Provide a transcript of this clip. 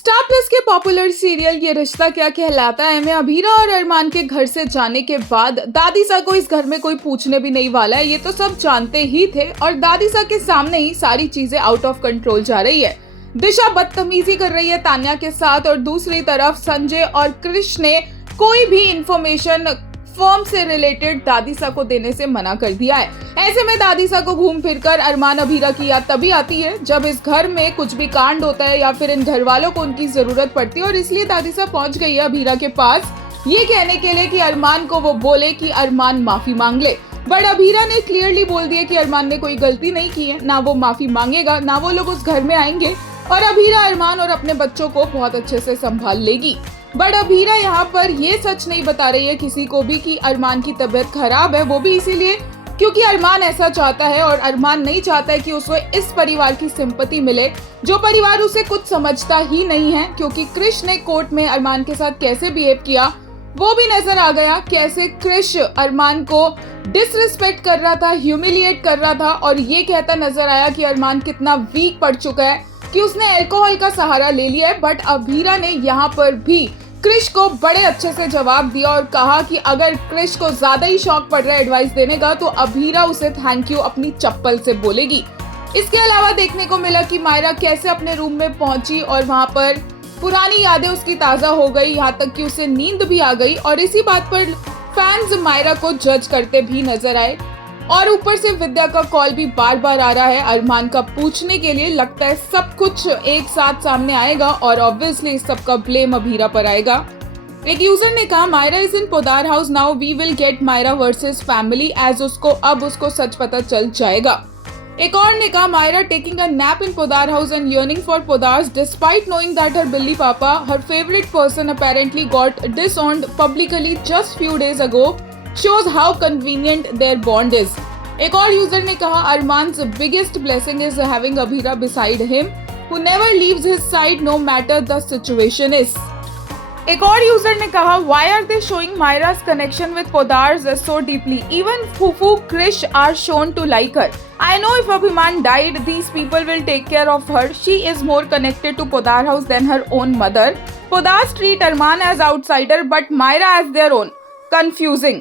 Star plus के popular serial ये रिश्ता क्या कहलाता है में अभीरा और अरमान के घर से जाने के बाद दादी सा को इस घर में कोई पूछने भी नहीं वाला है, ये तो सब जानते ही थे। और दादी सा के सामने ही सारी चीजें आउट ऑफ कंट्रोल जा रही है। दिशा बदतमीजी कर रही है तान्या के साथ और दूसरी तरफ संजय और कृष ने कोई भी इंफॉर्मेशन फर्म से रिलेटेड दादी सा को देने से मना कर दिया है। ऐसे में दादी सा को घूम फिरकर अरमान अभीरा की याद तभी आती है जब इस घर में कुछ भी कांड होता है या फिर इन घर वालों को उनकी जरूरत पड़ती है। और इसलिए दादी सा पहुंच गई है अभीरा के पास ये कहने के लिए कि अरमान को वो बोले कि अरमान माफी मांग ले। बट अभीरा ने क्लियरली बोल दिया कि अरमान ने कोई गलती नहीं की है, ना वो माफी मांगेगा ना वो लोग उस घर में आएंगे और अभीरा अरमान और अपने बच्चों को बहुत अच्छे से संभाल लेगी। बट अभीरा यहाँ पर ये सच नहीं बता रही है किसी को भी कि अरमान की तबीयत खराब है, वो भी इसीलिए क्योंकि अरमान ऐसा चाहता है और अरमान नहीं चाहता है कि उसको इस परिवार की सिंपैथी मिले जो परिवार उसे कुछ समझता ही नहीं है। क्योंकि कृष ने कोर्ट में अरमान के साथ कैसे बिहेव किया वो भी नजर आ गया, कैसे कृष अरमान को डिसरिस्पेक्ट कर रहा था, ह्यूमिलिएट कर रहा था और ये कहता नजर आया कि अरमान कितना वीक पड़ चुका है कि उसने अल्कोहल का सहारा ले लिया है। बट अभीरा ने यहाँ पर भी कृष को बड़े अच्छे से जवाब दिया और कहा कि अगर कृष को ज्यादा ही शौक पड़ रहा है एडवाइस देने का तो अभीरा उसे थैंक यू अपनी चप्पल से बोलेगी। इसके अलावा देखने को मिला कि मायरा कैसे अपने रूम में पहुंची और वहां पर पुरानी यादें उसकी ताजा हो गई, यहाँ तक कि उसे नींद भी आ गई। और इसी बात पर फैंस मायरा को जज करते भी नजर आए और ऊपर से विद्या का कॉल भी बार बार आ रहा है अरमान का पूछने के लिए। लगता है सब कुछ एक साथ सामने आएगा और ऑब्वियसली इस सब का ब्लेम अभीरा पर आएगा। एक यूजर ने कहा Myra is in Poddar house now, we will get Myra versus family as उसको सच पता चल जाएगा। एक और ने कहा Myra taking a nap in Poddar house and yearning for Poddars despite knowing that her बिल्ली पापा her favourite person apparently got disowned publicly just few days ago shows how convenient their bond is। एक और यूजर ने कहा अरमान's biggest blessing is having Abhira beside him who never leaves his side no matter the situation is। एक और user ने कहा why are they showing Myra's connection with Podars so deeply, even Fufu Krish are shown to like her। I know if Abhiman died these people will take care of her, she is more connected to Podar house than her own mother। Podars treat Arman as outsider but Myra as their own। Confusing।